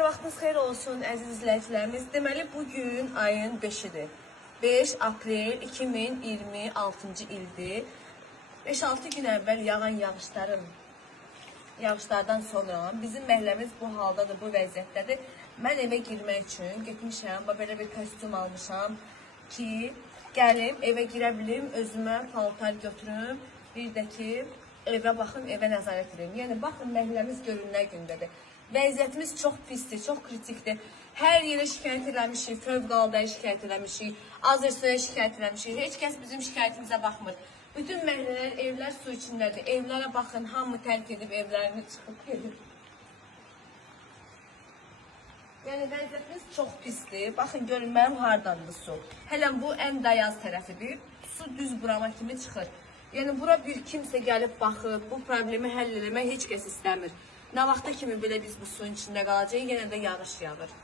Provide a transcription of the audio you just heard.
Hər vaxtınız xeyir olsun əziz izləyicilərimiz. Deməli, bugün ayın 5-idir. 5 aprel 2026-cı ildir. 5-6 gün əvvəl yağan yağışlardan sonra bizim məhəlləmiz bu haldadır, bu vəziyyətdədir. Mən evə girmək üçün getmişəm, belə bir kostyum almışam ki, gəlim, evə girə bilim, özümə paltar götürüm, bir də ki, evə baxın, evə nəzarət edin. Yəni, baxın, məhəlləmiz görün nə gündədir. Vəziyyətimiz çox pisdir, çox kritikdir. Hər yerə şikayət eləmişik, fövqəladə şikayət eləmişik, Azərsuya şikayət eləmişik. Heç kəs bizim şikayətimizə baxmır. Bütün məhəllələr, evlər su içindədir. Evlərə baxın, hamı tərk edib, evlərini çıxıb gedir. Yəni, vəziyyətimiz çox pisdir. Baxın, görün, mənim hardandır su. Hələm bu ən dayaz tərəfidir. Su düz burama kimi çıxır. Yəni, bura bir kimsə gəlib baxıb, bu problemi həll eləmək heç kəs istəmir. Nə vaxta kimi belə biz bu suyun içində qalacaq, yenə də yağış yağır.